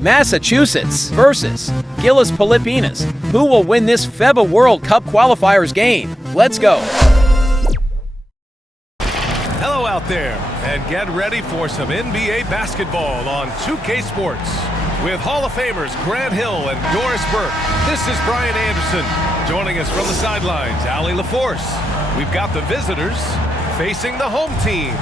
Massachusetts versus GILAS Pilipinas. Who will win this FIBA World Cup qualifiers game? Let's go. Hello out there, and get ready for some NBA basketball on 2K Sports. With Hall of Famers Grant Hill and Doris Burke, this is Brian Anderson. Joining us from the sidelines, Allie LaForce. We've got the visitors facing the home team.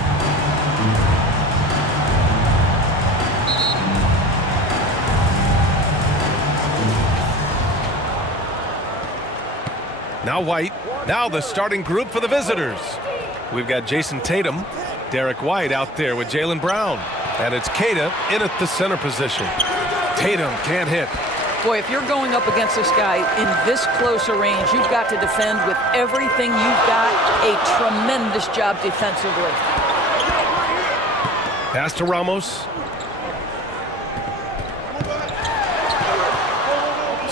Now White, now the starting group for the visitors. We've got Jason Tatum, Derek White out there with Jaylen Brown. And it's Queta in at the center position. Tatum can't hit. Boy, if you're going up against this guy in this close a range, you've got to defend with everything you've got. A tremendous job defensively. Pass to Ramos.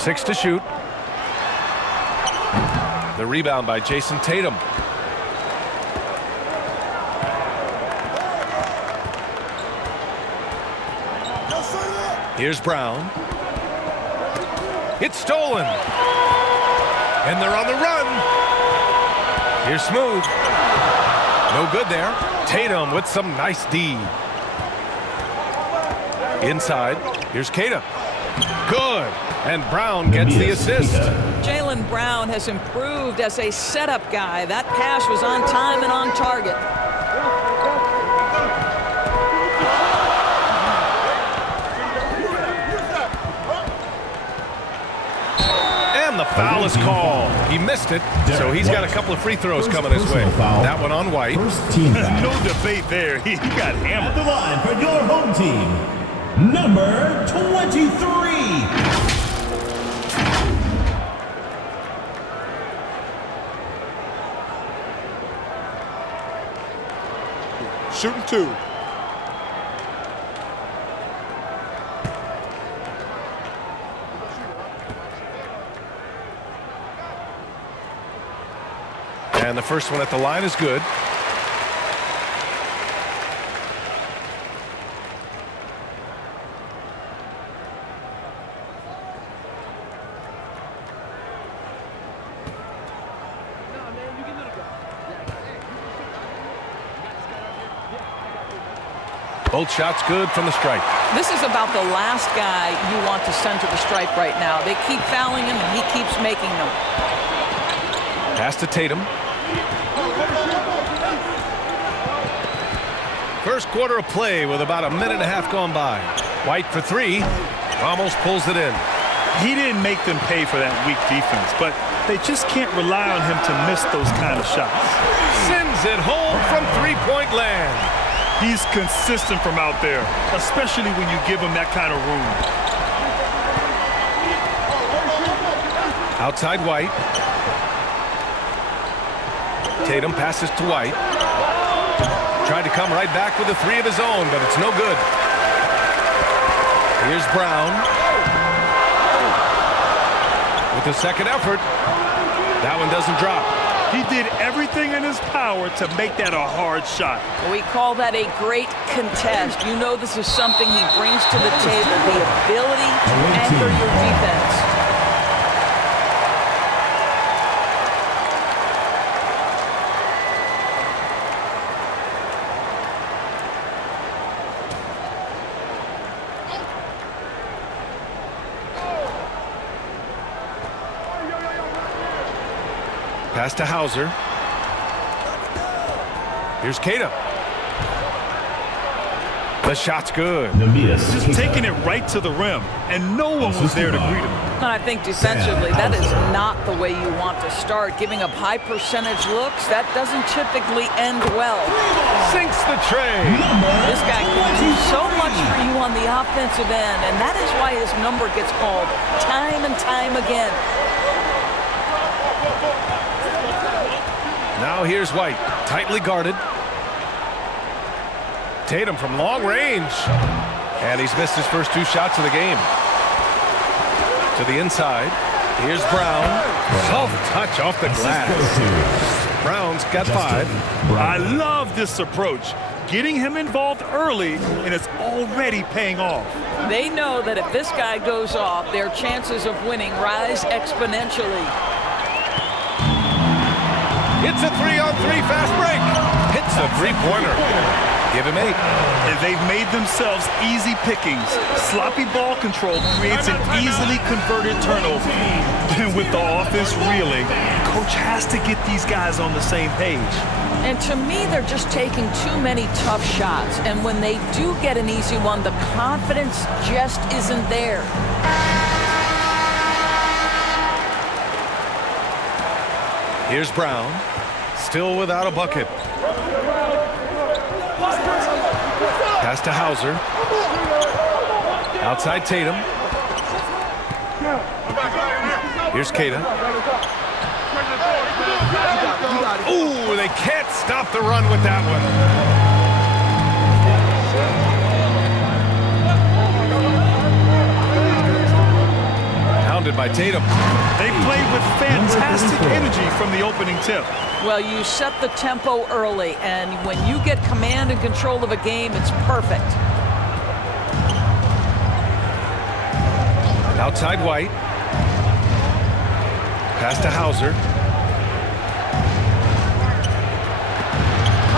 6 to shoot. The rebound by Jason Tatum. Here's Brown. It's stolen. And they're on the run. Here's Smooth. No good there. Tatum with some nice D. Inside. Here's Queta. Good. And Brown gets the assist. Jaylen Brown has improved as a setup guy. That pass was on time and on target. And the foul is called. He missed it, so he's got a couple of free throws coming his way. That one on White. No debate there. He got hammered. The line for your home team, number 23. Shooting 2. And the first one at the line is good. Both shots good from the stripe. This is about the last guy you want to send to the stripe right now. They keep fouling him, and he keeps making them. Pass to Tatum. First quarter of play with about a minute and a half gone by. White for 3. Almost pulls it in. He didn't make them pay for that weak defense, but they just can't rely on him to miss those kind of shots. Sends it home from three-point land. He's consistent from out there, especially when you give him that kind of room. Outside White. Tatum passes to White. Tried to come right back with a 3 of his own, but it's no good. Here's Brown. With the second effort. That one doesn't drop. He did everything in his power to make that a hard shot. We call that a great contest. You know this is something he brings to the table, the ability to anchor your defense. Pass to Hauser. Here's Queta. The shot's good. Just taking it right to the rim, and no one was there to greet him. And I think defensively, that is not the way you want to start. Giving up high percentage looks, that doesn't typically end well. Sinks the tray. This guy can do so much for you on the offensive end, and that is why his number gets called time and time again. Now here's White, tightly guarded. Tatum from long range. And he's missed his first 2 shots of the game. To the inside. Here's Brown. Soft touch off the glass. Brown's got 5. I love this approach. getting him involved early, and it's already paying off. They know that if this guy goes off, their chances of winning rise exponentially. It's a 3-on-3 fast break. Hits a three-pointer. Give him 8. And they've made themselves easy pickings. Sloppy ball control creates an easily converted turnover. And with the offense reeling, coach has to get these guys on the same page. And to me, they're just taking too many tough shots. And when they do get an easy one, the confidence just isn't there. Here's Brown, still without a bucket. Pass to Hauser. Outside Tatum. Here's Keita. Ooh, they can't stop the run with that one. Hounded by Tatum. They played with fantastic energy from the opening tip. Well, you set the tempo early, and when you get command and control of a game, it's perfect. Outside White. Pass to Hauser.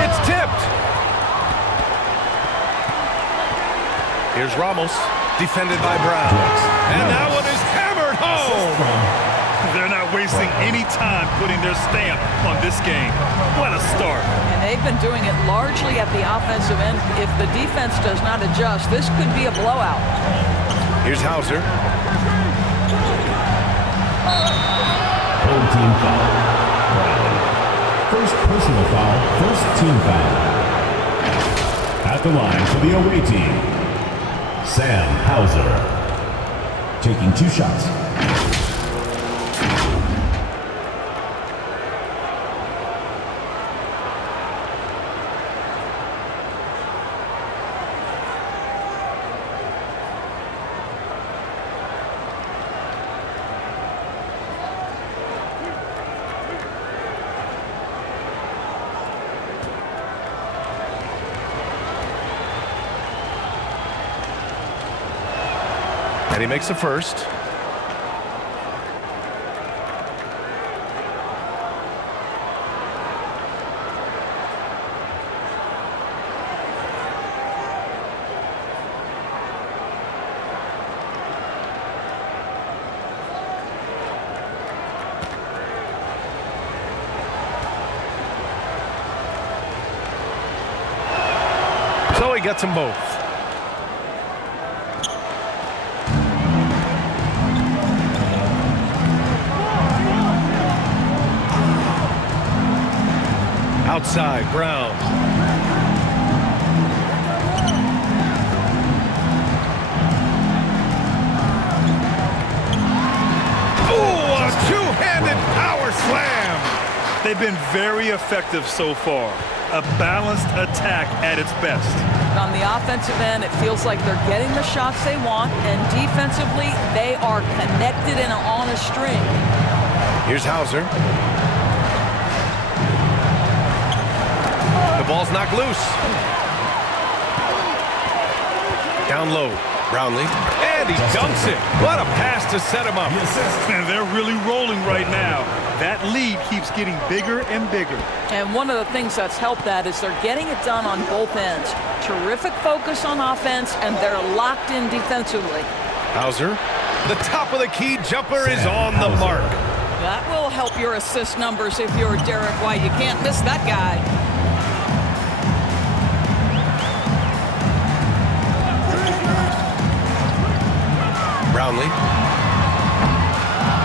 It's tipped. Here's Ramos, defended by Brown. And that one is hammered home. They're not wasting any time putting their stamp on this game. What a start. And they've been doing it largely at the offensive end. If the defense does not adjust, this could be a blowout. Here's Hauser. Home team foul. First personal foul, first team foul. At the line for the away team, Sam Hauser. Taking 2 shots. And he makes the first. So he gets them both. Outside, Brown. Oh, a two-handed power slam. They've been very effective so far. A balanced attack at its best. On the offensive end, it feels like they're getting the shots they want, and defensively, they are connected and on a string. Here's Hauser. The ball's knocked loose. Down low, Brownlee. And he dunks it. What a pass to set him up. And they're really rolling right now. That lead keeps getting bigger and bigger. And one of the things that's helped that is they're getting it done on both ends. Terrific focus on offense, and they're locked in defensively. Hauser, the top of the key jumper is on the mark. That will help your assist numbers if you're Derek White. You can't miss that guy. Brownlee.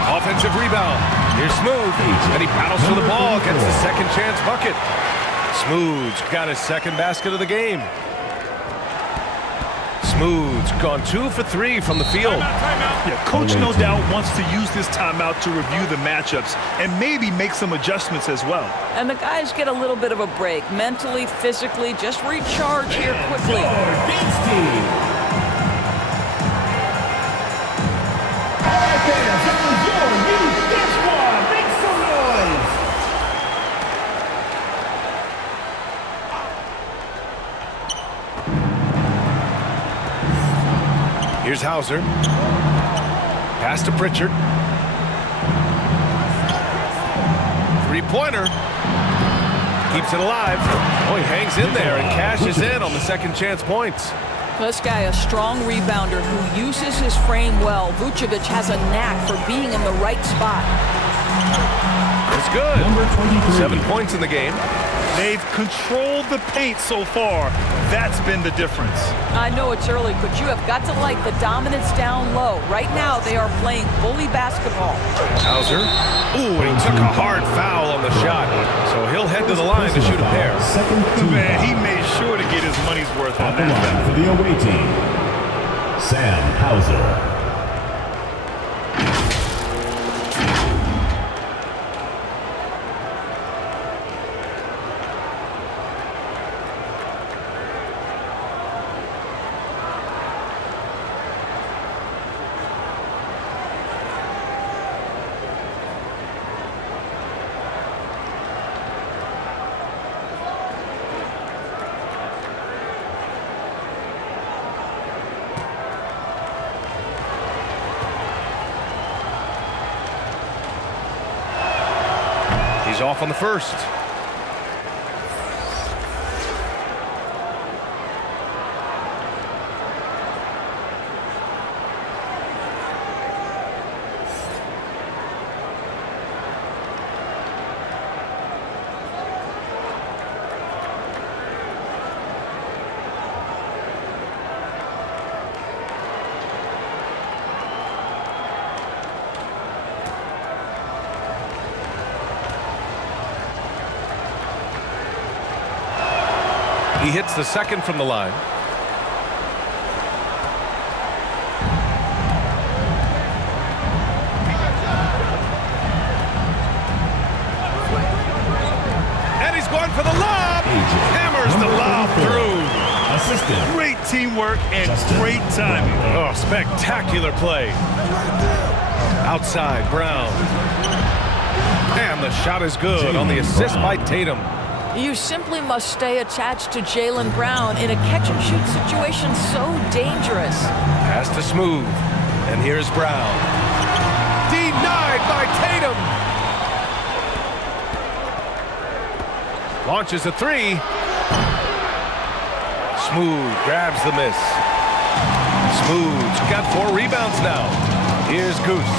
Offensive rebound. Here's Smooth. And he paddles for the ball. Gets the second chance bucket. Smooth's got his second basket of the game. Smooth's gone 2 for 3 from the field. Yeah, coach no doubt wants to use this timeout to review the matchups and maybe make some adjustments as well. And the guys get a little bit of a break. Mentally, physically, just recharge here quickly. Here's Hauser. Pass to Pritchard. Three-pointer. Keeps it alive. Oh, he hangs in there and cashes in on the second chance points. This guy, a strong rebounder who uses his frame well. Vucevic has a knack for being in the right spot. It's good. Number 23. 7 points in the game. They've controlled the paint so far. That's been the difference. I know it's early, but you have got to like the dominance down low. Right now, they are playing bully basketball. Hauser. Ooh, and he took a hard foul on the shot. So he'll head to the line to shoot a pair. Man, he made sure to get his money's worth on At the that. line for the away team, Sam Hauser. He's off on the first. He hits the second from the line. And he's going for the lob. Hammers the lob through. Assistant. Great teamwork and great timing. Oh, spectacular play. Outside, Brown. And the shot is good on the assist by Tatum. You simply must stay attached to Jaylen Brown in a catch-and-shoot situation so dangerous. Pass to Smooth. And here's Brown. Denied by Tatum. Launches a three. Smooth grabs the miss. Smooth's got 4 rebounds now. Here's Goose.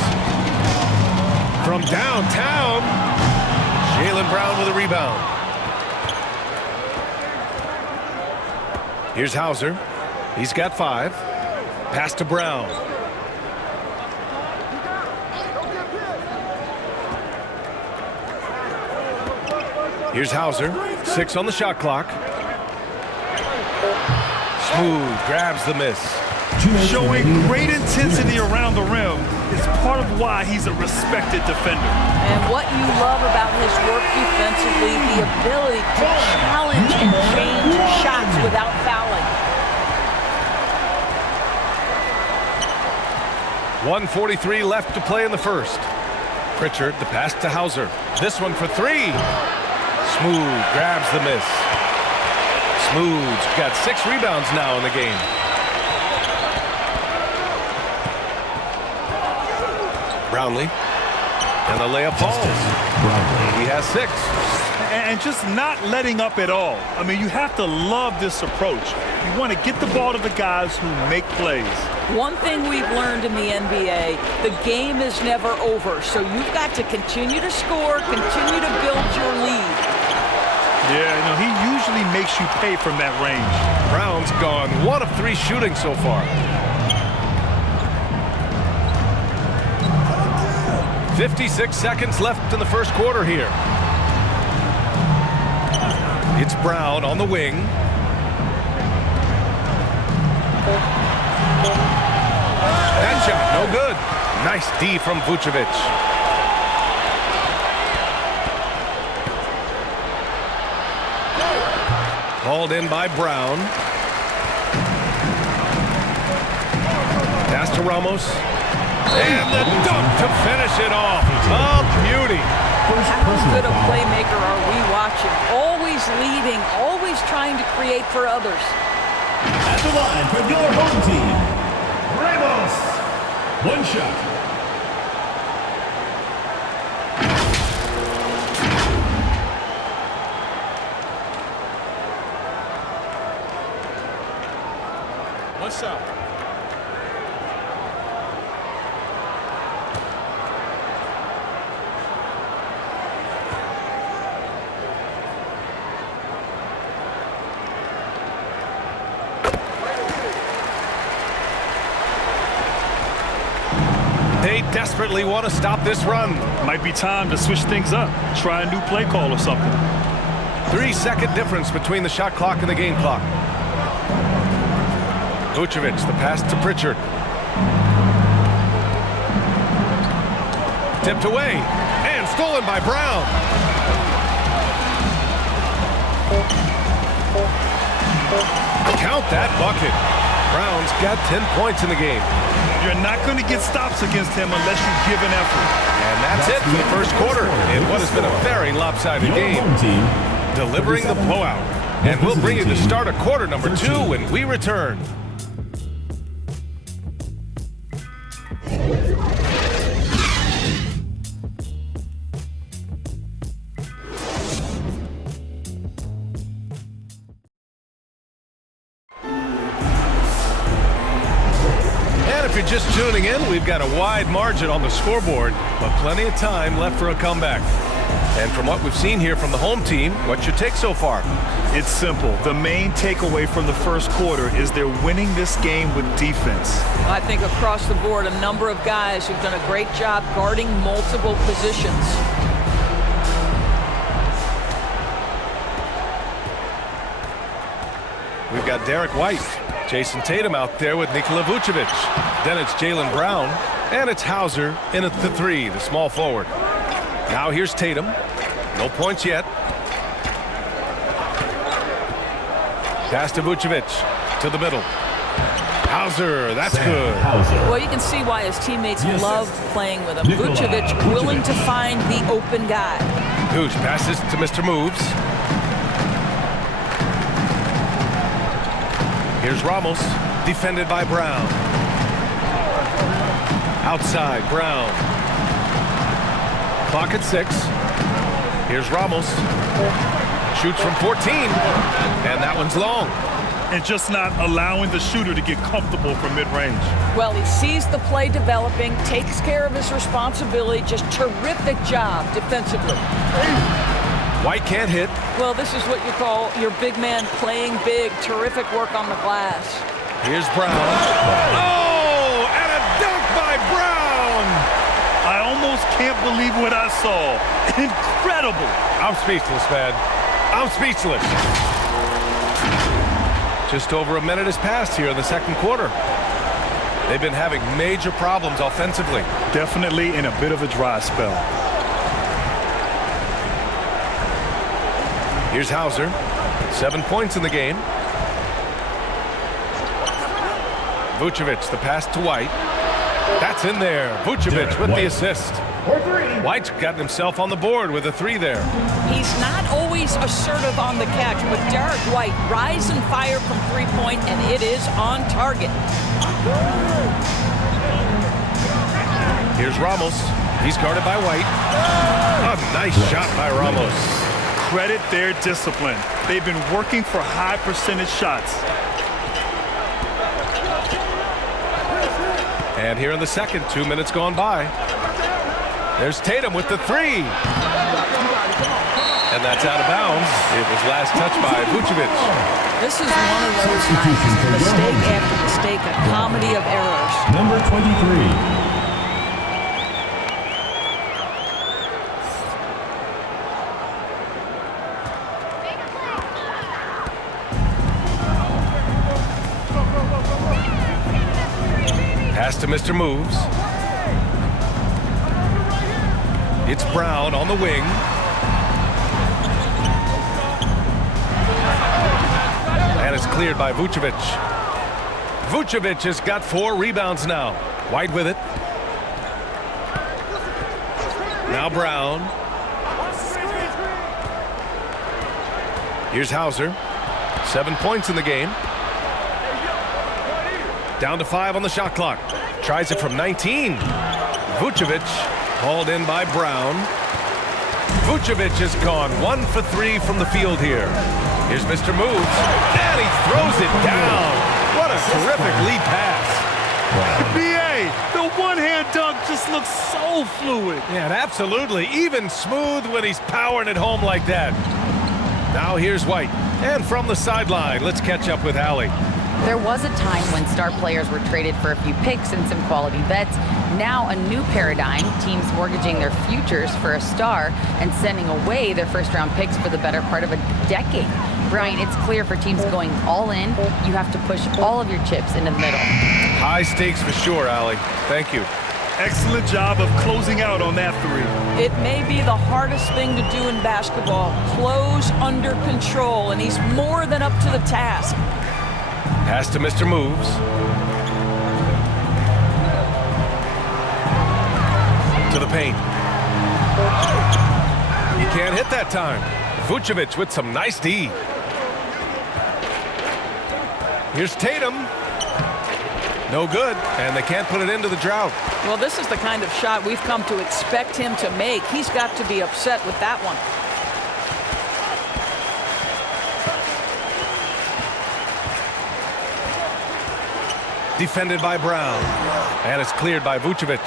From downtown, Jaylen Brown with a rebound. Here's Hauser. He's got 5. Pass to Brown. Here's Hauser. 6 on the shot clock. Smooth grabs the miss. Showing great intensity around the rim is part of why he's a respected defender. And what you love about his work defensively, the ability to challenge and change shots without fouling. 1:43 left to play in the first. Pritchard, the pass to Hauser. This one for 3. Smooth grabs the miss. Smooth's got 6 rebounds now in the game. Brownlee. And the layup falls. He has 6. And just not letting up at all. I mean, you have to love this approach. You want to get the ball to the guys who make plays. One thing we've learned in the NBA, the game is never over. So you've got to continue to score, continue to build your lead. Yeah, you know, he usually makes you pay from that range. Brown's gone 1 of 3 shooting so far. 56 seconds left in the first quarter here. It's Brown on the wing. That shot, no good. Nice D from Vucevic. Hauled in by Brown. Pass to Ramos. And the dunk to finish it off. Oh, beauty. How good a playmaker are we watching? Always leading, always trying to create for others. At the line for your home team, Ramos. shot. What's up? They desperately want to stop this run. Might be time to switch things up. Try a new play call or something. 3-second difference between the shot clock and the game clock. Vucevic, the pass to Pritchard. Tipped away and stolen by Brown. Count that bucket. Brown's got 10 points in the game. You're not going to get stops against him unless you give an effort. And that's it for the first quarter in what has been a very lopsided Your game. home team Delivering the blowout. And we'll bring you the start of quarter number 2 when we return. If you're just tuning in, we've got a wide margin on the scoreboard, but plenty of time left for a comeback. And from what we've seen here from the home team, what's your take so far? It's simple. The main takeaway from the first quarter is they're winning this game with defense. I think across the board, a number of guys who've done a great job guarding multiple positions. We've got Derek White, Jason Tatum out there with Nikola Vucevic. Then it's Jaylen Brown, and it's Hauser in at the 3, the small forward. Now here's Tatum. No points yet. Pass to Vucevic to the middle. Hauser, that's good. Well, you can see why his teammates love playing with him. Vucevic willing to find the open guy. Gooch passes to Mr. Moves. Here's Ramos, defended by Brown. Outside, Brown. Clock at 6. Here's Ramos. Shoots from 14, and that one's long. And just not allowing the shooter to get comfortable from mid-range. Well, he sees the play developing, takes care of his responsibility. Just terrific job defensively. White can't hit. Well, this is what you call your big man playing big. Terrific work on the glass. Here's Brown. Oh, and a dunk by Brown. I almost can't believe what I saw. Incredible. I'm speechless, man. I'm speechless. Just over a minute has passed here in the second quarter. They've been having major problems offensively. Definitely in a bit of a dry spell. Here's Hauser. 7 points in the game. Vucevic, the pass to White. That's in there. Vucevic with the assist. White's gotten himself on the board with a 3 there. He's not always assertive on the catch, but Derek White rise and fire from three-point, and it is on target. Here's Ramos. He's guarded by White. A nice shot by Ramos. Credit their discipline. They've been working for high percentage shots. And here in the second, 2 minutes gone by. There's Tatum with the 3. And that's out of bounds. It was last touched by Vucevic. This is one of those nights, mistake after mistake, a comedy of errors. Number 23. Pass to Mr. Moves. It's Brown on the wing. And it's cleared by Vucevic. Vucevic has got 4 rebounds now. White with it. Now Brown. Here's Hauser. 7 points in the game. Down to 5 on the shot clock. Tries it from 19. Vucevic hauled in by Brown. Vucevic has gone 1 for 3 from the field here. Here's Mr. Moves, and he throws it down. What a terrific lead pass. BA, the one-hand dunk just looks so fluid. Yeah, absolutely. Even smooth when he's powering it home like that. Now here's White. And from the sideline, let's catch up with Allie. There was a time when star players were traded for a few picks and some quality vets. Now a new paradigm, teams mortgaging their futures for a star and sending away their first-round picks for the better part of a decade. Brian, it's clear for teams going all in, you have to push all of your chips into the middle. High stakes for sure, Allie. Thank you. Excellent job of closing out on that 3. It may be the hardest thing to do in basketball. Close under control, and he's more than up to the task. Pass to Mr. Moves. To the paint. He can't hit that time. Vucevic with some nice D. Here's Tatum. No good, and they can't put it into the drought. Well, this is the kind of shot we've come to expect him to make. He's got to be upset with that one. Defended by Brown, and it's cleared by Vucevic.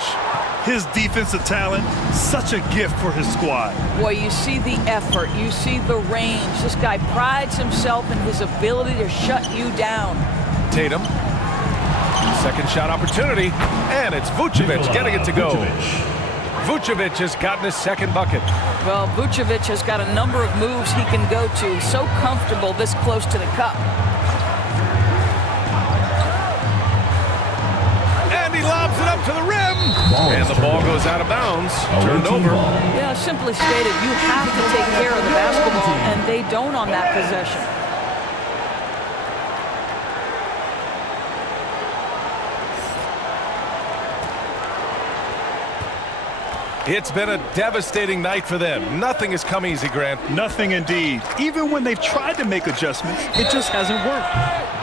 His defensive talent, such a gift for his squad. Boy, you see the effort, you see the range. This guy prides himself in his ability to shut you down. Tatum. Second shot opportunity, and it's Vucevic getting it to go. Vucevic has gotten his second bucket. Well, Vucevic has got a number of moves he can go to. So comfortable this close to the cup. And he lobs it up to the rim. And the ball goes out of bounds. Turned over. Yeah, simply stated, you have to take care of the basketball, and they don't on that possession. It's been a devastating night for them. Nothing has come easy, Grant. Nothing indeed. Even when they've tried to make adjustments, it just hasn't worked.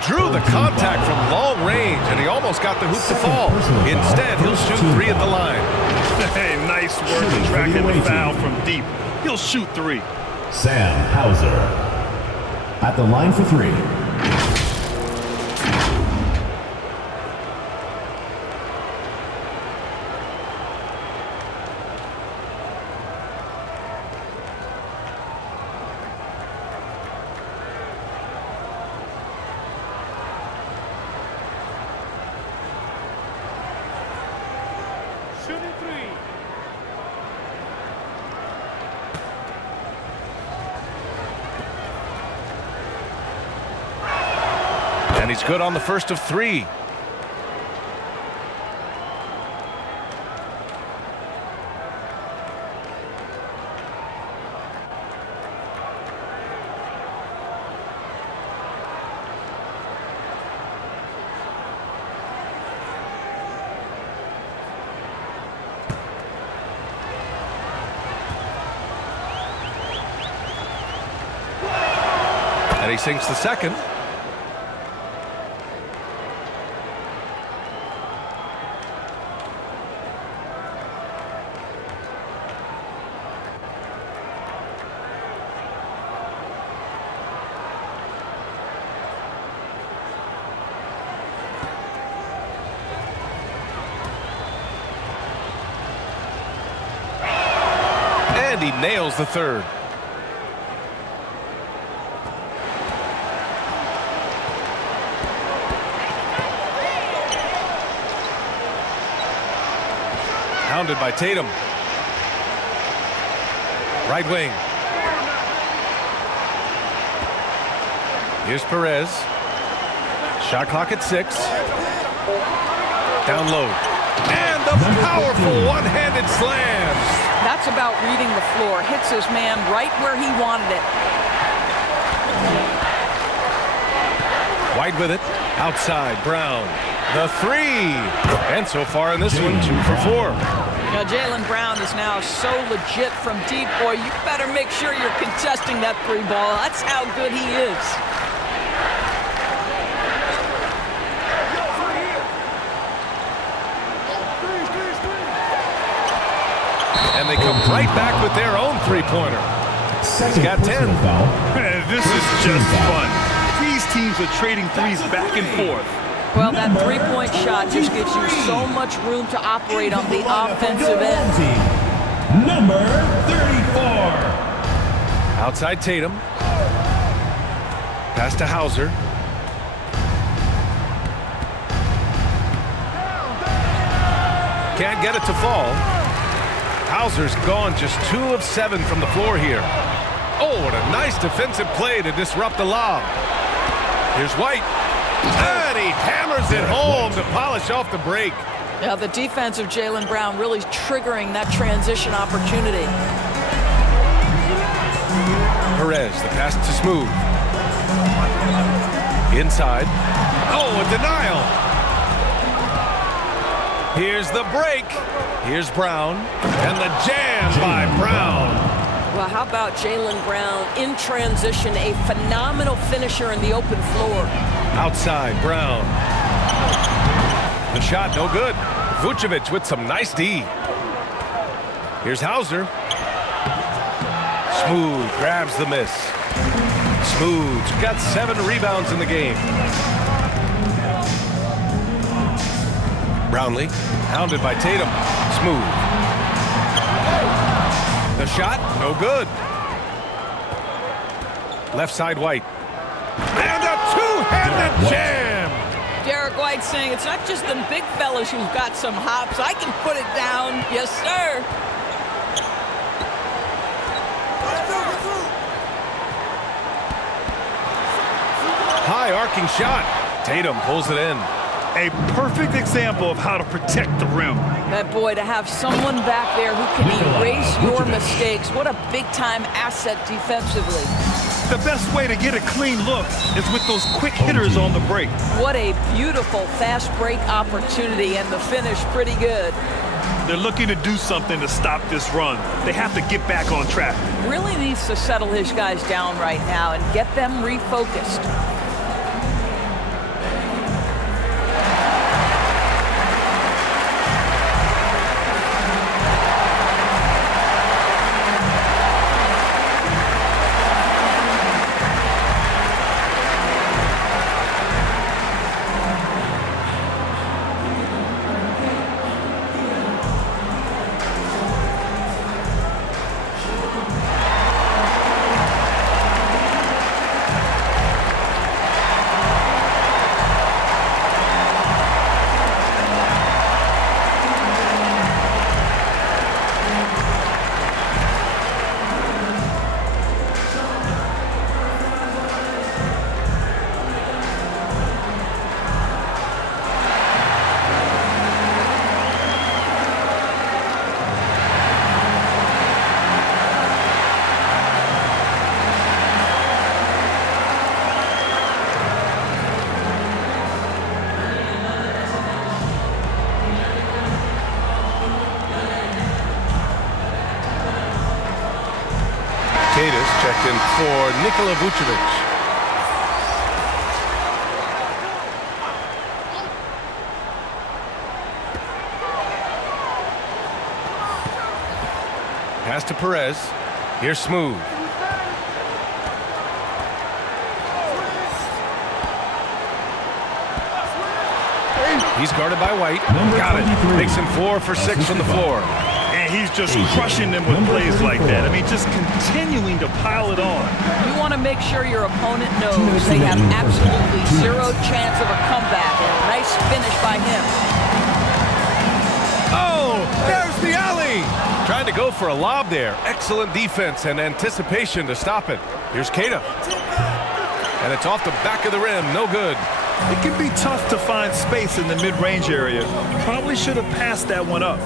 Drew the contact from long range, and he almost got the hoop to fall. Instead, he'll shoot 3 at the line. Hey, nice work tracking the foul from deep. He'll shoot 3. Sam Hauser at the line for 3. And he's good on the first of 3. And he sinks the second. And he nails the third. Hounded by Tatum. Right wing. Here's Perez. Shot clock at 6. Down low. And the powerful one-handed slam. That's about reading the floor. Hits his man right where he wanted it. White with it. Outside, Brown. The 3. And so far in this one, 2 for 4. Now, Jaylen Brown is now so legit from deep. Boy, you better make sure you're contesting that 3 ball. That's how good he is. And they come right back with their own three-pointer. He's got 10. Man, this is just fun. These teams are trading threes back and forth. Well, that three-point shot just gives you so much room to operate on the offensive end. Number 34. Outside Tatum. Pass to Hauser. Can't get it to fall. Hauser's gone just 2 of 7 from the floor here. Oh, what a nice defensive play to disrupt the lob. Here's White. And he hammers it home to polish off the break. Yeah, the defense of Jaylen Brown really triggering that transition opportunity. Perez, the pass to Smooth. Inside. Oh, a denial. Here's the break. Here's Brown. And the jam by Brown. Well, how about Jaylen Brown in transition, a phenomenal finisher in the open floor. Outside, Brown. The shot, no good. Vucevic with some nice D. Here's Hauser. Smooth grabs the miss. Smooth's got 7 rebounds in the game. Brownlee, hounded by Tatum. Smooth. The shot, no good. Left side, White. And a two-handed jam! Derek White saying it's not just the big fellas who've got some hops. I can put it down. Yes, sir. High arcing shot. Tatum pulls it in. A perfect example of how to protect the rim. That boy, to have someone back there who can erase your mistakes. What a big-time asset defensively. The best way to get a clean look is with those quick hitters on the break. What a beautiful fast break opportunity, and the finish pretty good. They're looking to do something to stop this run. They have to get back on track. Really needs to settle his guys down right now and get them refocused. Checked in for Nikola Vucevic. Pass to Perez. Here's Smooth. He's guarded by White. Got it. Makes him 4 for 6 from the floor. And he's just crushing them with plays like that. I mean, just continuing to pile it on. You want to make sure your opponent knows they have absolutely zero chance of a comeback. And a nice finish by him. Oh, there's the alley. Trying to go for a lob there. Excellent defense and anticipation to stop it. Here's Keita. And it's off the back of the rim. No good. It can be tough to find space in the mid-range area. Probably should have passed that one up.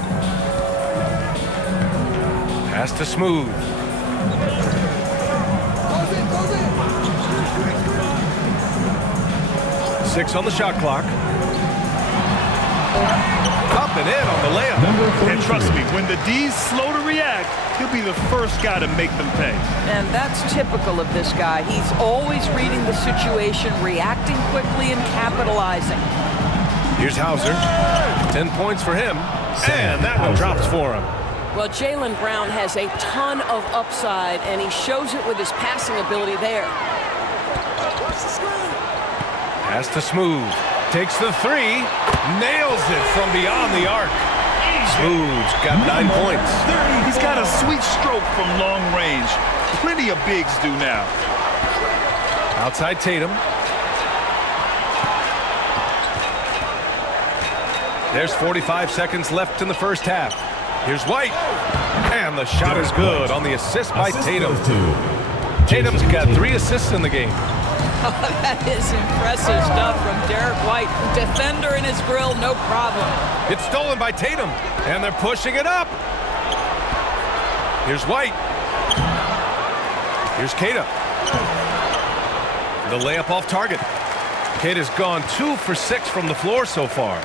Pass to Smooth. Six on the shot clock. Up and in on the layup. And trust me, when the D's slow to react, he'll be the first guy to make them pay. And that's typical of this guy. He's always reading the situation, reacting quickly and capitalizing. Here's Hauser. 10 points for him. And that one drops for him. Well, Jaylen Brown has a ton of upside, and he shows it with his passing ability there. Pass to Smooth. Takes the three. Nails it from beyond the arc. Smooth's got 9 points. He's got a sweet stroke from long range. Plenty of bigs do now. Outside Tatum. There's 45 seconds left in the first half. Here's White. And the shot is good on the assist by Tatum. Tatum's got 3 assists in the game. That is impressive stuff from Derek White. Defender in his grill, no problem. It's stolen by Tatum, and they're pushing it up. Here's White. Here's Queta. The layup off target. Queta's gone 2 for 6 from the floor so far.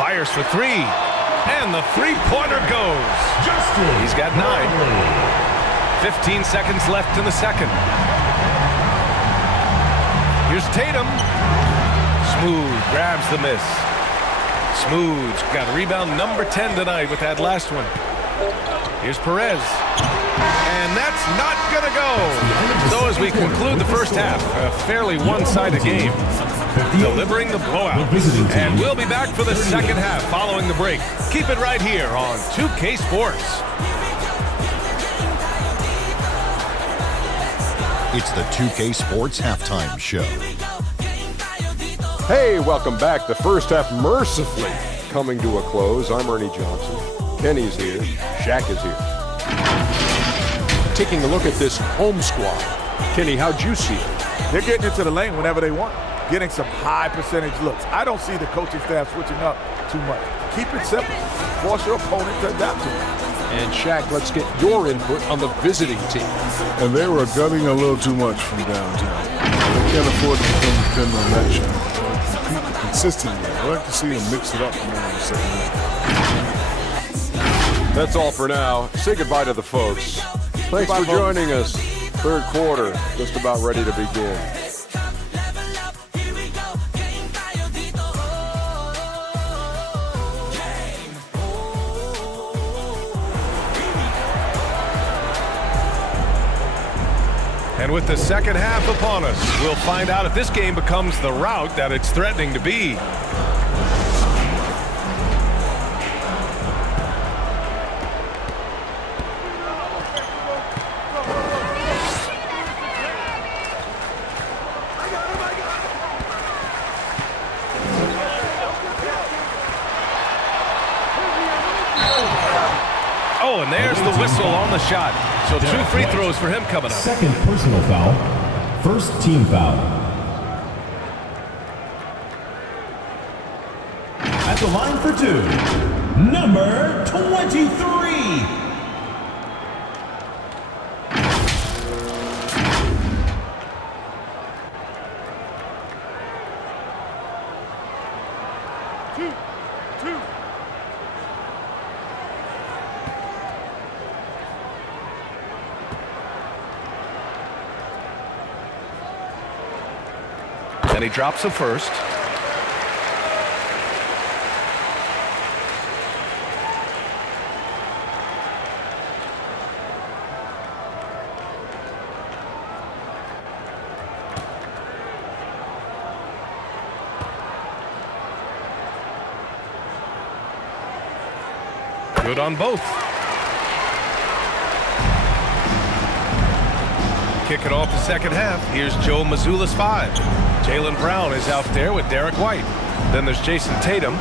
Fires for 3, and the three-pointer goes. He's got 9. 15 seconds left in the second. Here's Tatum. Smooth grabs the miss. Smooth's got rebound number 10 tonight with that last one. Here's Perez. And that's not going to go. So as we conclude the first half, a fairly one-sided game. Delivering the blowout. And we'll be back for the second half following the break. Keep it right here on 2K Sports. It's the 2K Sports Halftime Show. Hey, welcome back. The first half mercifully coming to a close. I'm Ernie Johnson. Kenny's here. Shaq is here. Taking a look at this home squad. Kenny, how'd you see it? They're getting into the lane whenever they want, getting some high percentage looks. I don't see the coaching staff switching up too much. Keep it simple. Force your opponent to adapt to it. And Shaq, let's get your input on the visiting team. And they were gunning a little too much from downtown. They can't afford to become dependent on that shot. Compete consistently. I'd like to see them mix it up more in the second half. That's all for now. Say goodbye to the folks. Thanks for joining us. Third quarter, just about ready to begin. And with the second half upon us, we'll find out if this game becomes the rout that it's threatening to be. Oh, and there's the whistle on the shot. So 2 free throws for him coming up. Second personal foul. First team foul. At the line for 2, number 23. And he drops the first. Good on both. Kick it off the second half. Here's Joe Mazzulla's 5. Jaylen Brown is out there with Derek White. Then there's Jason Tatum,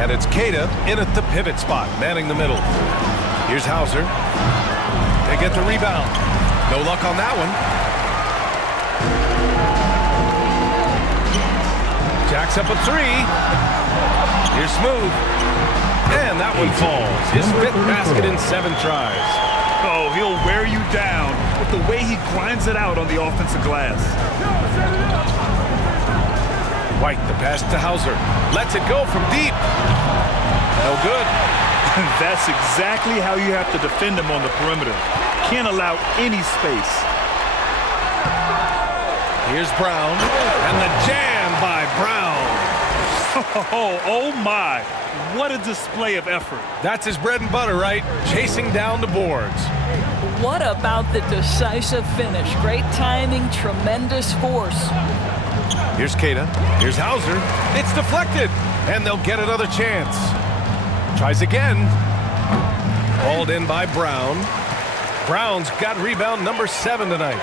and it's Queta in at the pivot spot, manning the middle. Here's Hauser. They get the rebound. No luck on that one. Jacks up a 3. Here's Smooth. And that one falls. His 5th basket in 7 tries. Oh, he'll wear you down with the way he grinds it out on the offensive glass. White, the pass to Hauser. Lets it go from deep. No good. That's exactly how you have to defend him on the perimeter. Can't allow any space. Here's Brown. And the jam by Brown. Oh my, what a display of effort. That's his bread and butter, right? Chasing down the boards. What about the decisive finish? Great timing, tremendous force. Here's Keita. Here's Hauser. It's deflected, and they'll get another chance. Tries again. Hauled in by Brown. Brown's got rebound number 7 tonight.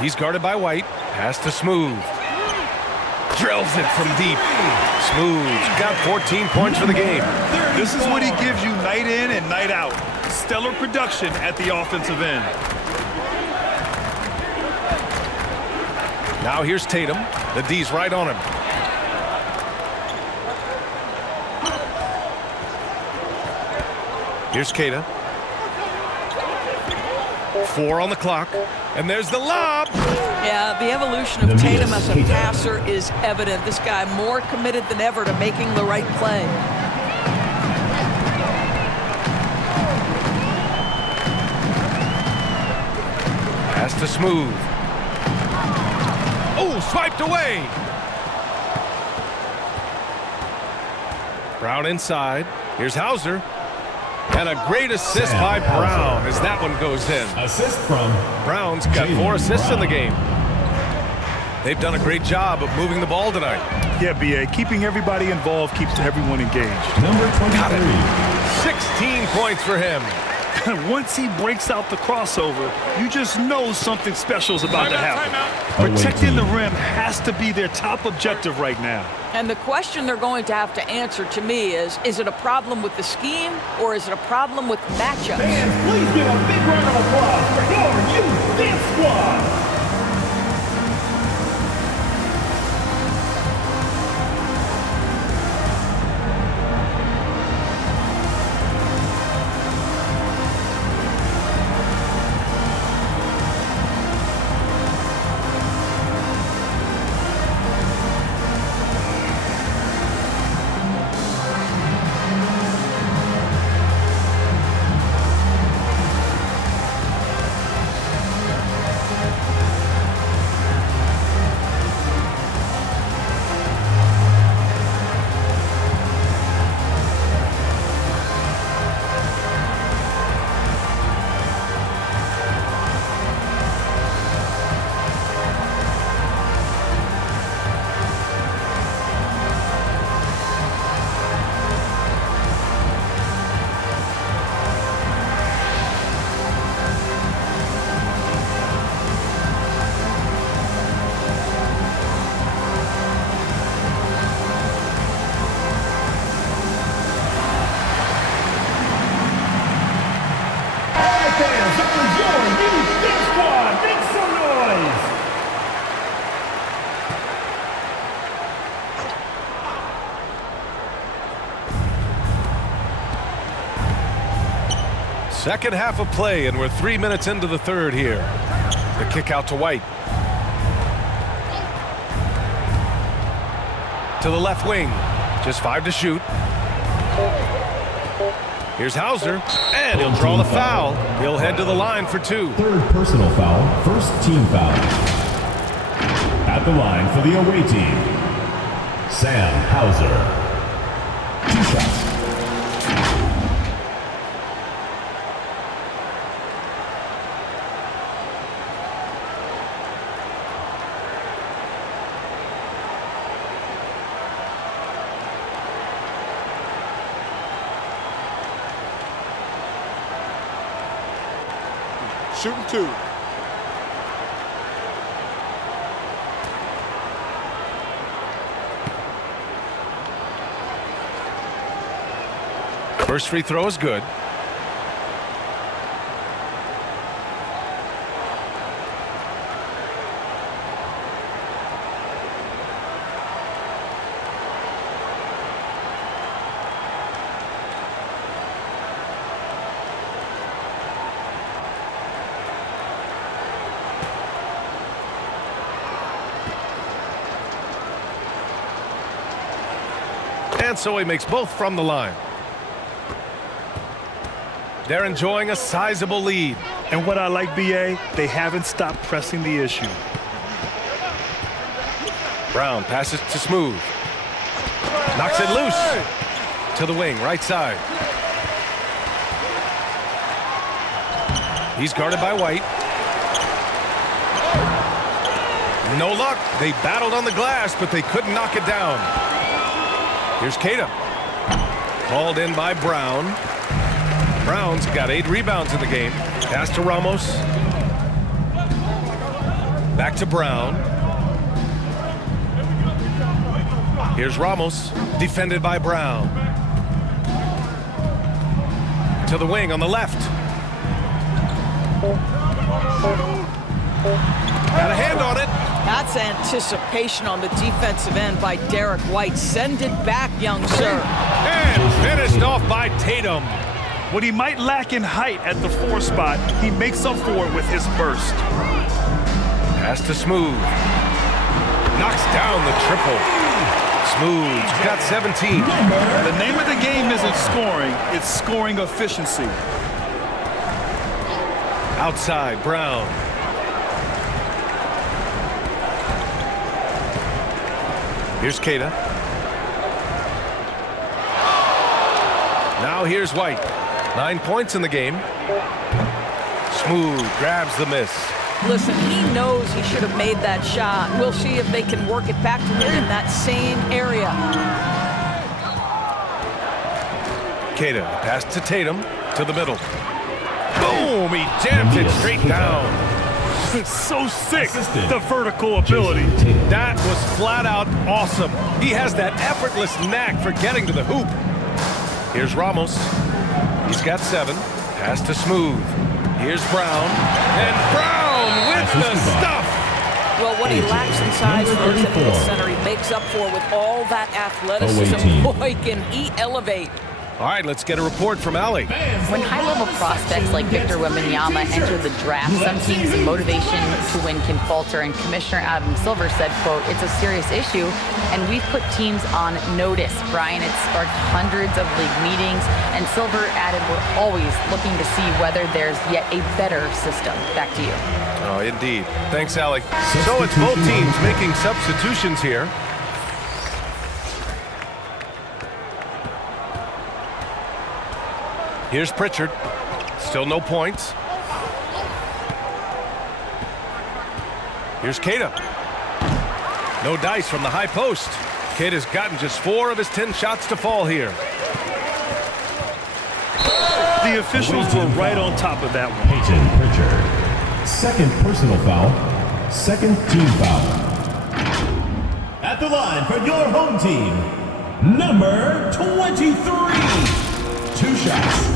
He's guarded by White. Pass to Smooth. Drills it from deep. Smooth's got 14 points for the game. This is what he gives you night in and night out. Stellar production at the offensive end. Now here's Tatum. The D's right on him. Here's Keita. 4 on the clock. And there's the lob. Yeah, the evolution of Tatum as a passer is evident. This guy more committed than ever to making the right play. Pass to Smooth. Oh, swiped away. Brown inside. Here's Hauser. And a great assist by Brown as that one goes in. Assist from Brown's got 4 assists in the game. They've done a great job of moving the ball tonight. Yeah, BA, keeping everybody involved keeps everyone engaged. Number 23. Got it. 16 points for him. Once he breaks out the crossover, you just know something special is about to happen. Protecting the rim has to be their top objective right now. And the question they're going to have to answer to me is it a problem with the scheme or is it a problem with matchups? Fans, please give a big round of applause for your youth dance squad. Second half of play, and we're 3 minutes into the third here. The kick out to White. To the left wing. Just 5 to shoot. Here's Hauser, and he'll draw the foul. He'll head to the line for 2. Third personal foul, first team foul. At the line for the away team, Sam Hauser. 2 shots. Shooting 2. First free throw is good. And so he makes both from the line. They're enjoying a sizable lead. And what I like, BA, they haven't stopped pressing the issue. Brown passes to Smooth. Knocks it loose. To the wing, right side. He's guarded by White. No luck. They battled on the glass, but they couldn't knock it down. Here's Keita. Called in by Brown. Brown's got 8 rebounds in the game. Pass to Ramos. Back to Brown. Here's Ramos, defended by Brown. To the wing on the left. Got a hand on it. That's anticipation on the defensive end by Derek White. Send it back, young sir. And finished off by Tatum. What he might lack in height at the 4 spot, he makes up for it with his burst. Pass to Smooth. Knocks down the triple. Smooth's got 17. The name of the game isn't scoring, it's scoring efficiency. Outside, Brown. Here's Keita. Now here's White. 9 points in the game. Smooth grabs the miss. Listen, he knows he should have made that shot. We'll see if they can work it back to him in that same area. Keita, pass to Tatum, to the middle. Boom! He jams it straight down. So sick, the vertical ability. That was flat out awesome. He has that effortless knack for getting to the hoop. Here's Ramos. He's got 7. Pass to Smooth. Here's Brown. And Brown with the stuff. Well, what he lacks in size for the typical center, he makes up for with all that athleticism. Boy, can he elevate. All right, let's get a report from Allie. When high-level prospects like Victor Wembanyama enter the draft, some teams' motivation to win can falter, and Commissioner Adam Silver said, quote, "It's a serious issue, and we've put teams on notice." Brian, it's sparked hundreds of league meetings, and Silver added, "We're always looking to see whether there's yet a better system." Back to you. Oh, indeed. Thanks, Allie. So it's both teams making substitutions here. Here's Pritchard. Still no points. Here's Keita. No dice from the high post. Keita's gotten just 4 of his 10 shots to fall here. The officials were right on top of that one. Peyton Pritchard. Second personal foul. Second team foul. At the line for your home team, number 23. 2 shots.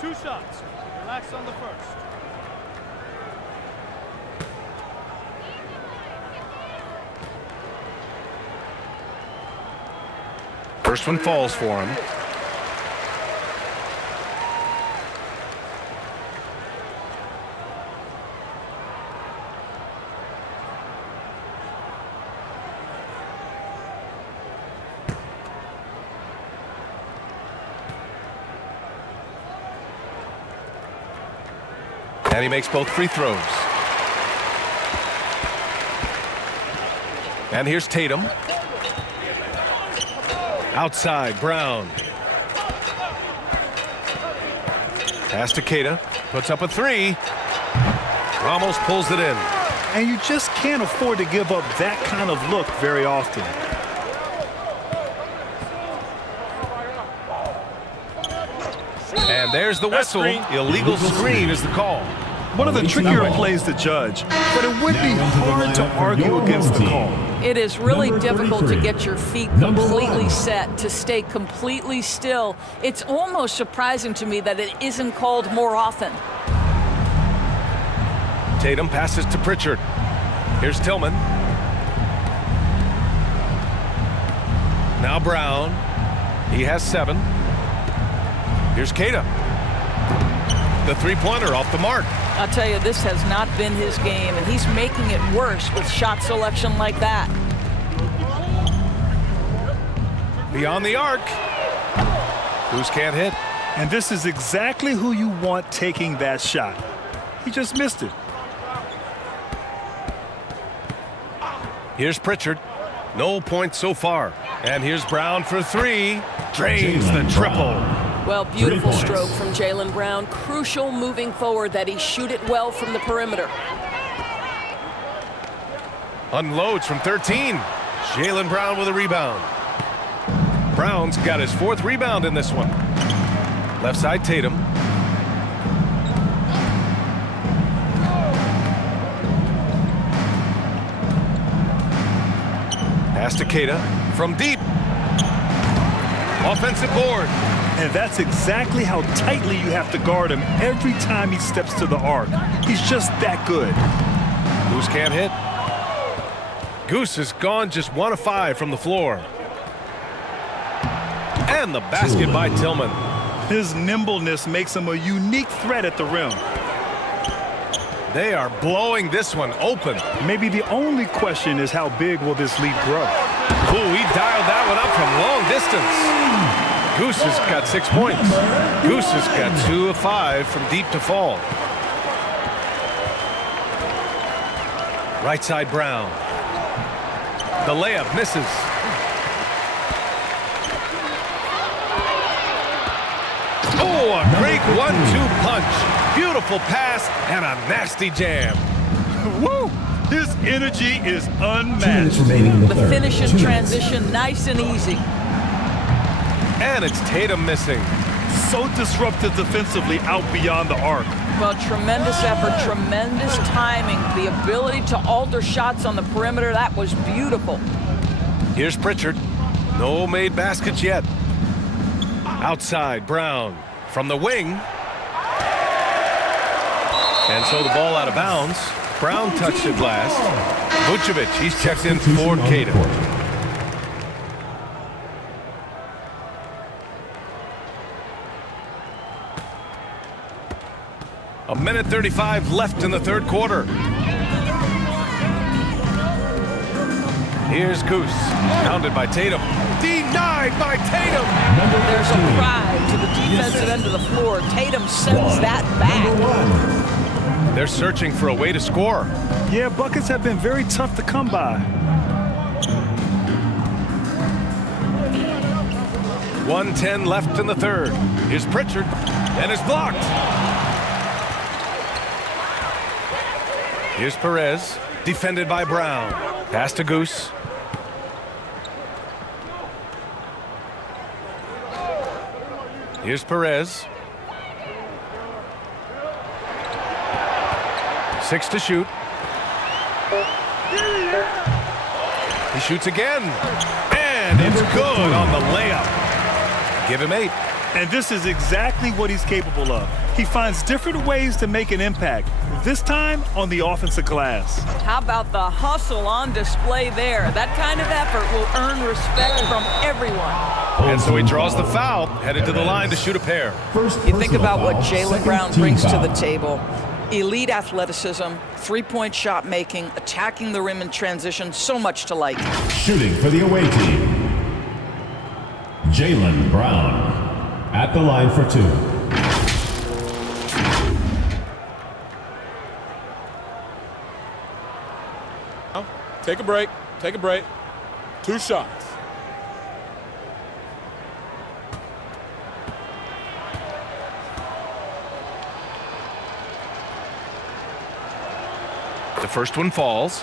Two shots. Relax on the first. First one falls for him. And he makes both free throws. And here's Tatum. Outside, Brown. Pass to Keita. Puts up a 3. Almost pulls it in. And you just can't afford to give up that kind of look very often. And there's the whistle. Illegal screen is the call. One of the trickier plays to judge, but it would be hard to argue against the call. It is really difficult to get your feet completely set, to stay completely still. It's almost surprising to me that it isn't called more often. Tatum passes to Pritchard. Here's Tillman. Now Brown. He has 7. Here's Keita. The 3-pointer off the mark. I'll tell you, this has not been his game, and he's making it worse with shot selection like that. Beyond the arc. Cruz can't hit. And this is exactly who you want taking that shot. He just missed it. Here's Pritchard. No points so far. And here's Brown for three. Drains the triple. Well, beautiful stroke from Jaylen Brown. Crucial moving forward that he shoot it well from the perimeter. Unloads from 13. Jaylen Brown with a rebound. Brown's got his 4th rebound in this one. Left side Tatum. Pass to Keita from deep. Offensive board. And that's exactly how tightly you have to guard him every time he steps to the arc. He's just that good. Goose can't hit. Goose has gone just 1 of 5 from the floor. And the basket by Tillman. His nimbleness makes him a unique threat at the rim. They are blowing this one open. Maybe the only question is how big will this lead grow? Ooh, he dialed that one up from long distance. Goose has got 6 points. Goose has got 2 of 5 from deep to fall. Right side Brown. The layup misses. Oh, a great 1-2 punch. Beautiful pass and a nasty jam. Woo! His energy is unmatched. The finish in transition, nice and easy. And it's Tatum missing. So disruptive defensively out beyond the arc. Well, tremendous effort, tremendous timing. The ability to alter shots on the perimeter, that was beautiful. Here's Pritchard. No made baskets yet. Outside, Brown from the wing. And so the ball out of bounds. Brown touched it last. Vucevic, he's checked in for Keita. A minute 35 left in the 3rd quarter. Here's Goose, pounded by Tatum. Denied by Tatum. There's a pride to the defensive end of the floor. Tatum sends that back. They're searching for a way to score. Yeah, buckets have been very tough to come by. 1:10 left in the 3rd. Here's Pritchard, and it's blocked. Here's Perez, defended by Brown. Pass to Goose. Here's Perez. 6 to shoot. He shoots again. And it's good on the layup. Give him 8. And this is exactly what he's capable of. He finds different ways to make an impact, this time on the offensive glass. How about the hustle on display there? That kind of effort will earn respect from everyone. And so he draws the foul, headed to the line to shoot a pair. You think about what Jaylen Brown brings to the table. Elite athleticism, three-point shot making, attacking the rim in transition, so much to like. Shooting for the away team, Jaylen Brown at the line for 2. Take a break. Take a break. 2 shots. The first one falls.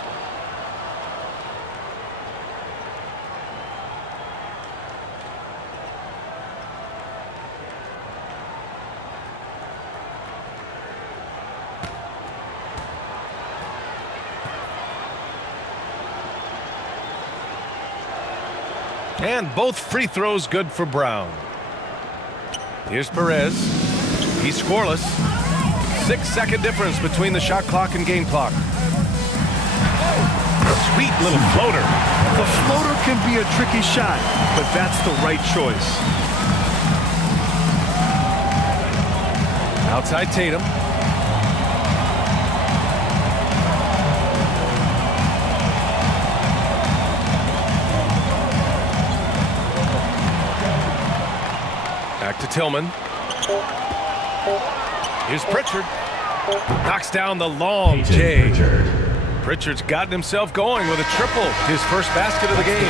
And both free throws good for Brown. Here's Perez. He's scoreless. 6-second difference between the shot clock and game clock. Sweet little floater. The floater can be a tricky shot, but that's the right choice. Outside Tatum. Back to Tillman. Here's Pritchard. Knocks down the long J. Pritchard's gotten himself going with a triple, his first basket of the game.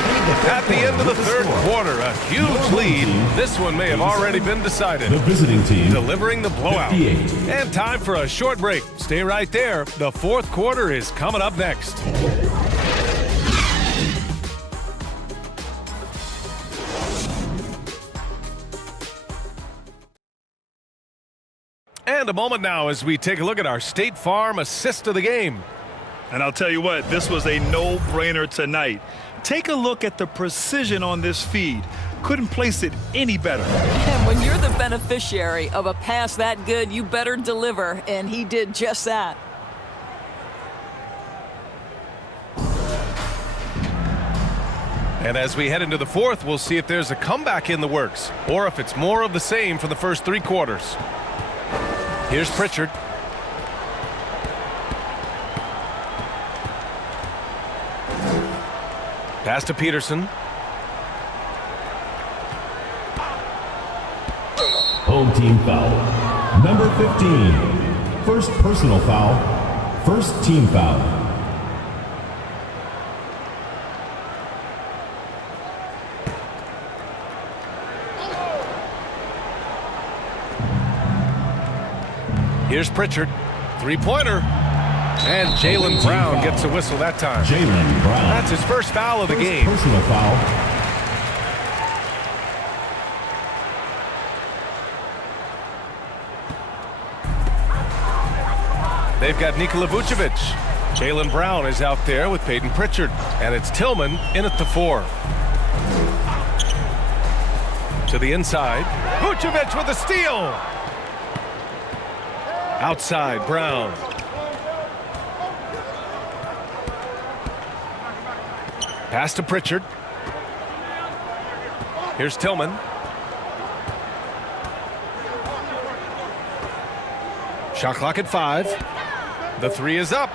At the end of the third quarter, a huge lead. This one may have already been decided. The visiting team Delivering the blowout. 58. And time for a short break. Stay right there. The fourth quarter is coming up next. And a moment now as we take a look at our State Farm assist of the game. And I'll tell you what, this was a no-brainer tonight. Take a look at the precision on this feed. Couldn't place it any better. And when you're the beneficiary of a pass that good, you better deliver, and he did just that. And as we head into the fourth, we'll see if there's a comeback in the works or if it's more of the same for the first three quarters. Here's Pritchard. Pass to Peterson. Home team foul. Number 15. First personal foul. First team foul. Here's Pritchard. Three-pointer. And Jaylen Brown gets a whistle that time. Jaylen Brown. That's his first foul of the game. Personal foul. They've got Nikola Vucevic. Jaylen Brown is out there with Peyton Pritchard. And it's Tillman in at the 4. To the inside. Vucevic with a steal. Outside, Brown. Pass to Pritchard. Here's Tillman. Shot clock at 5. The 3 is up.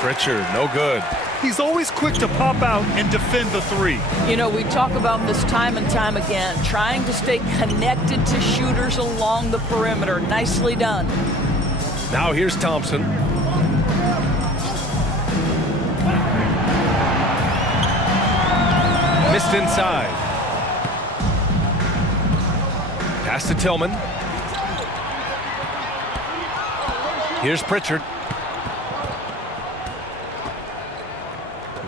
Pritchard, no good. He's always quick to pop out and defend the 3. You know, we talk about this time and time again, trying to stay connected to shooters along the perimeter. Nicely done. Now here's Thompson. Missed inside. Pass to Tillman. Here's Pritchard.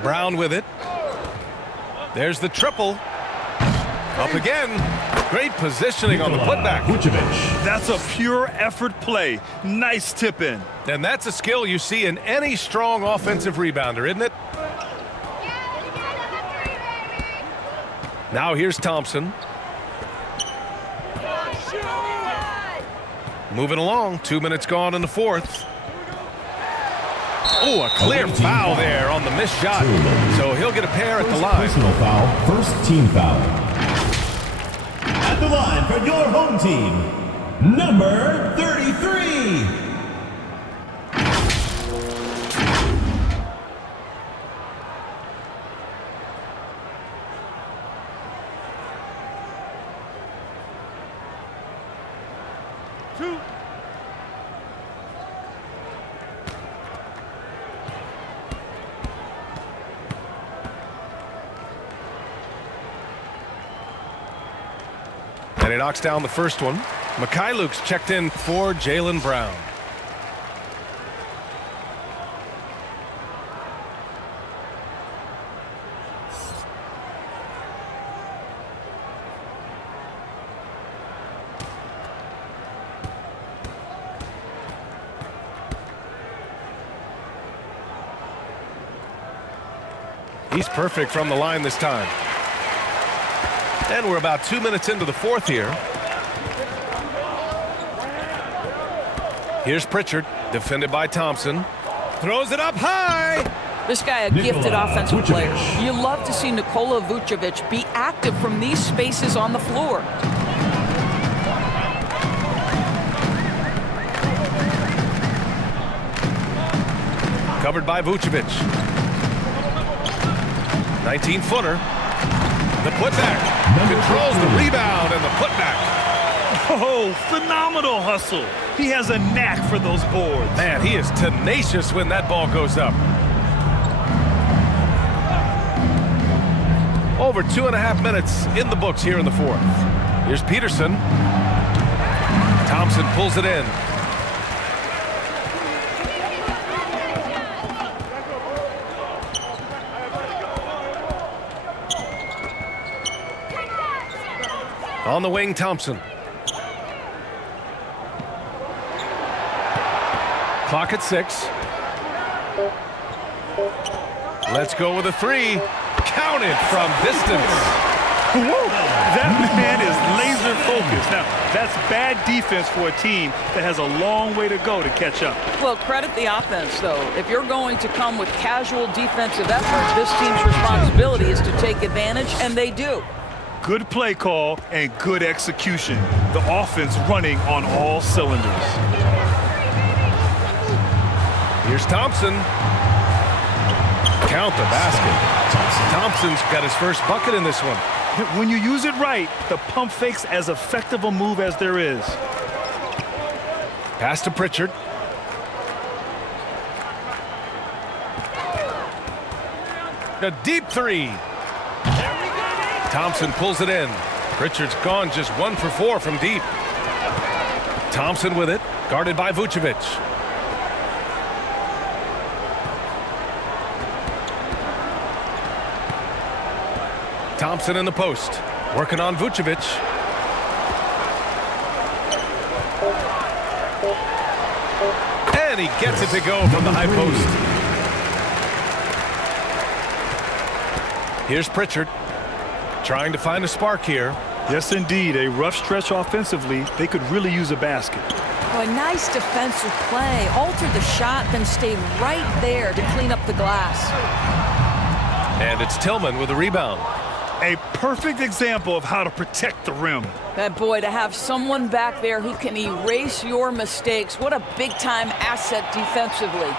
Brown with it. There's the triple. Up again. Great positioning on the putback. Vucevic. That's a pure effort play. Nice tip in. And that's a skill you see in any strong offensive rebounder, isn't it? Now here's Thompson. Moving along. 2 minutes gone in the fourth. Oh, a clear foul there on the missed shot. So he'll get a pair at the line. Personal foul. First team foul. At the line for your home team, number 33. And he knocks down the first one. Mikhailuk's checked in for Jaylen Brown. He's perfect from the line this time. And we're about 2 minutes into the fourth here. Here's Pritchard, defended by Thompson. Throws it up high. This guy a gifted offensive player. You love to see Nikola Vucevic be active from these spaces on the floor. Covered by Vucevic. 19-footer. The putback. Controls the rebound and the putback. Oh, phenomenal hustle. He has a knack for those boards. Man, he is tenacious when that ball goes up. Over 2.5 minutes in the books here in the fourth. Here's Peterson. Thompson pulls it in. On the wing, Thompson. Clock at 6. Let's go with a 3. Counted from distance. Whoa, that man is laser focused. Now, that's bad defense for a team that has a long way to go to catch up. Well, credit the offense, though. If you're going to come with casual defensive effort, this team's responsibility is to take advantage, and they do. Good play call and good execution. The offense running on all cylinders. Here's Thompson. Count the basket. Thompson's got his first bucket in this one. When you use it right, the pump fake's as effective a move as there is. Pass to Pritchard. A deep 3. Thompson pulls it in. Pritchard's gone just 1 for 4 from deep. Thompson with it, guarded by Vucevic. Thompson in the post, working on Vucevic. And he gets it to go from the high post. Here's Pritchard, trying to find a spark here. Yes, indeed. A rough stretch offensively. They could really use a basket. Oh, a nice defensive play. Altered the shot, then stayed right there to clean up the glass. And it's Tillman with a rebound. A perfect example of how to protect the rim. That boy, to have someone back there who can erase your mistakes. What a big-time asset defensively.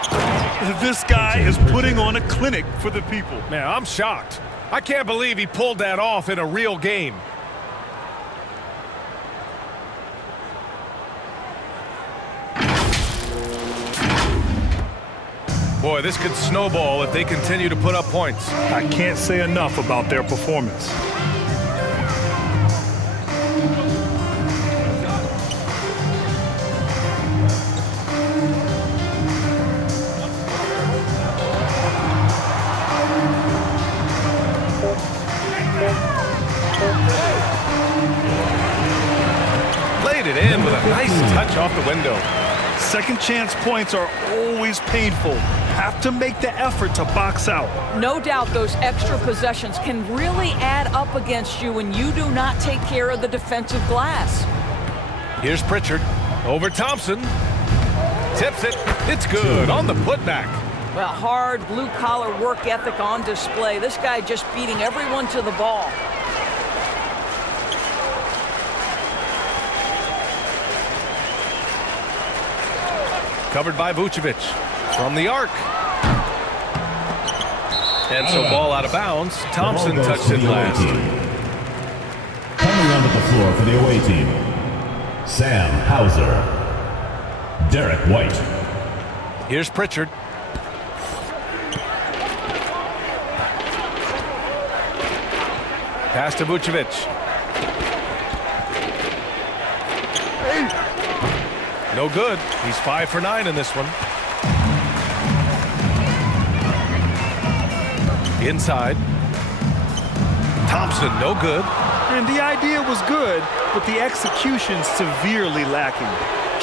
This guy is putting on a clinic for the people. Man, I'm shocked. I can't believe he pulled that off in a real game. Boy, this could snowball if they continue to put up points. I can't say enough about their performance. Laid it in with a nice touch off the window. Second chance points are always painful. Have to make the effort to box out. No doubt those extra possessions can really add up against you when you do not take care of the defensive glass. Here's Pritchard over Thompson. Tips it. It's good on the putback. Well, hard blue-collar work ethic on display. This guy just beating everyone to the ball. Covered by Vucevic from the arc. And so ball out of bounds. Thompson touched it last. Coming onto the floor for the away team, Sam Hauser, Derek White. Here's Pritchard. Pass to Vucevic. No good. He's 5 for 9 in this one. Inside. Thompson, no good. And the idea was good, but the execution severely lacking.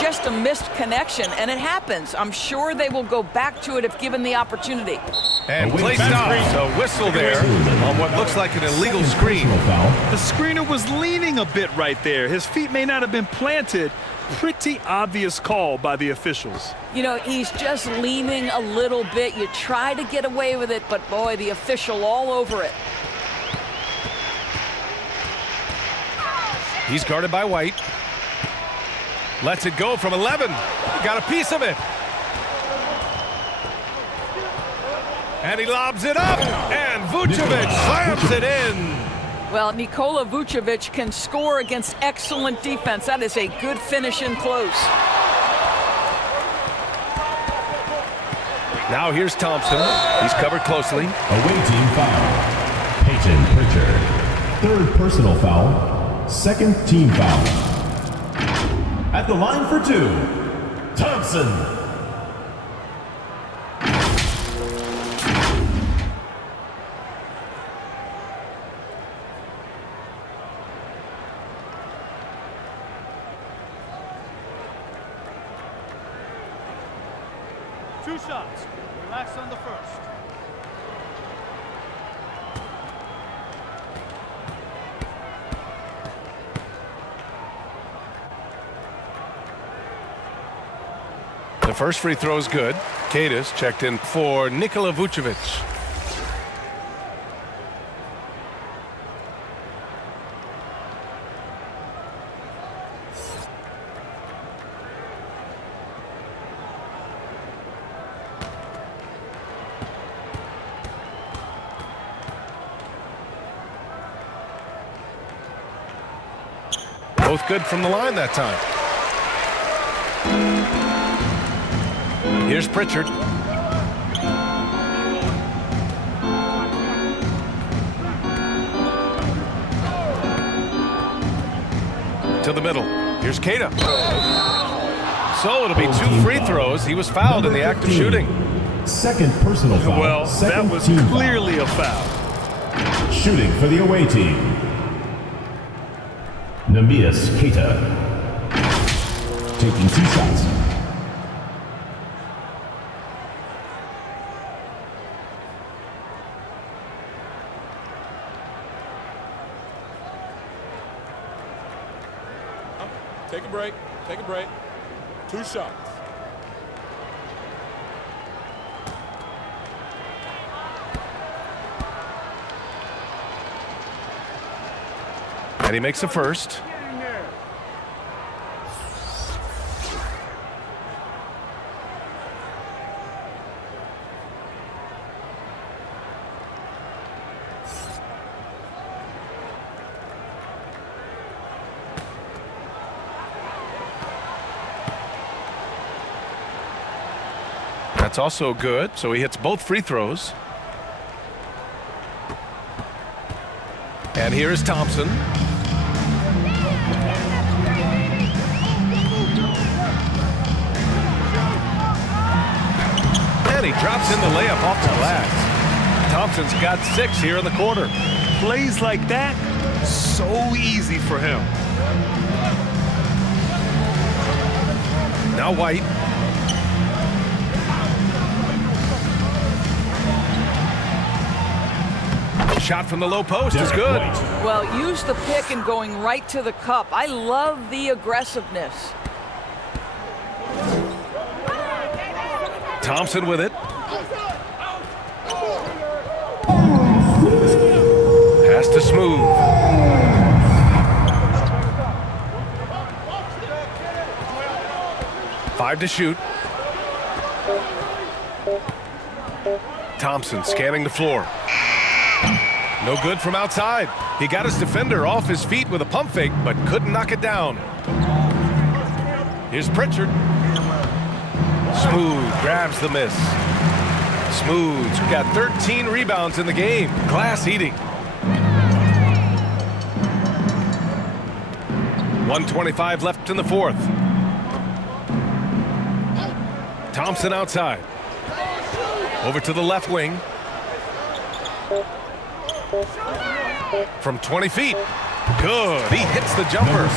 Just a missed connection, and it happens. I'm sure they will go back to it if given the opportunity. And play stops. A whistle there on what looks like an illegal screen. The screener was leaning a bit right there. His feet may not have been planted. Pretty obvious call by the officials. You know, he's just leaning a little bit. You try to get away with it, but boy, the official all over it. He's guarded by White. Lets it go from 11. Got a piece of it. And he lobs it up. And Vucevic slams it in. Well, Nikola Vucevic can score against excellent defense. That is a good finish in close. Now here's Thompson. He's covered closely. Away team foul. Peyton Pritchard. Third personal foul. Second team foul. At the line for two, Thompson. Two shots. Relax on the first. The first free throw is good. Kadis checked in for Nikola Vucevic. Both good from the line that time. Here's Pritchard. To the middle. Here's Keita. So it'll be two free throws. He was fouled in the act of shooting. Second personal foul. Well, that was clearly a foul. Shooting for the away team, Neemias Queta. Taking 2 shots. Take a break. Take a break. 2 shots. And he makes the first. That's also good, so he hits both free throws. And here is Thompson. And he drops in the layup off the glass. Thompson's got 6 here in the quarter. Plays like that, so easy for him. Now White. Shot from the low post is good. Well, use the pick and going right to the cup. I love the aggressiveness. Thompson with it. Pass to Smooth. Five to shoot. Thompson scanning the floor. No good from outside. He got his defender off his feet with a pump fake, but couldn't knock it down. Here's Pritchard. Smooth grabs the miss. Smooth's got 13 rebounds in the game. Glass eating. 1:25 left in the fourth. Thompson outside. Over to the left wing. From 20 feet. Good. He hits the jumper.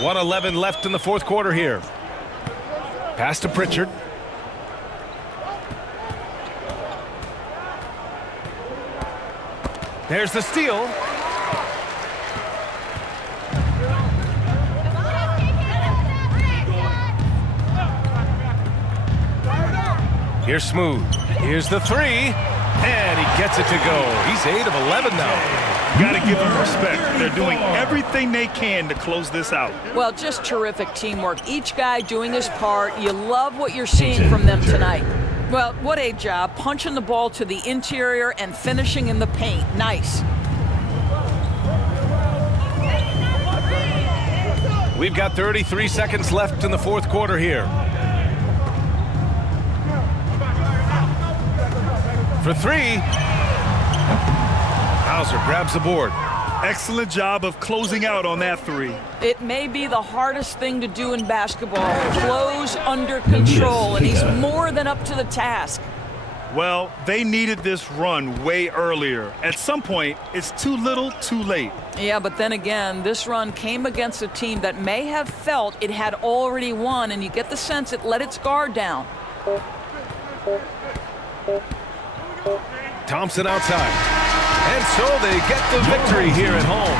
1:11 left in the fourth quarter here. Pass to Pritchard. There's the steal. Here's Smooth. Here's the three. And he gets it to go. He's 8 of 11 now. Got to give them respect. They're doing everything they can to close this out. Well, just terrific teamwork. Each guy doing his part. You love what you're seeing from them tonight. Well, what a job. Punching the ball to the interior and finishing in the paint. Nice. We've got 33 seconds left in the fourth quarter here. For three. Hauser grabs the board. Excellent job of closing out on that three. It may be the hardest thing to do in basketball. Close under control, and he's more than up to the task. Well, they needed this run way earlier. At some point, it's too little, too late. Yeah, but then again, this run came against a team that may have felt it had already won, and you get the sense it let its guard down. Thompson outside. And so they get the victory here at home.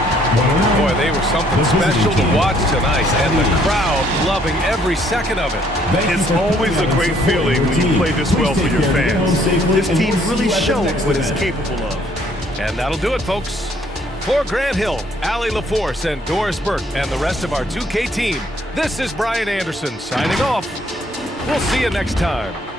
Boy, they were something special to watch tonight, and the crowd loving every second of it. It's always a great feeling when you play this well for your fans. This team really shows what it's capable of. And that'll do it, folks. For Grant Hill, Allie LaForce, and Doris Burke, and the rest of our 2K team, this is Brian Anderson signing off. We'll see you next time.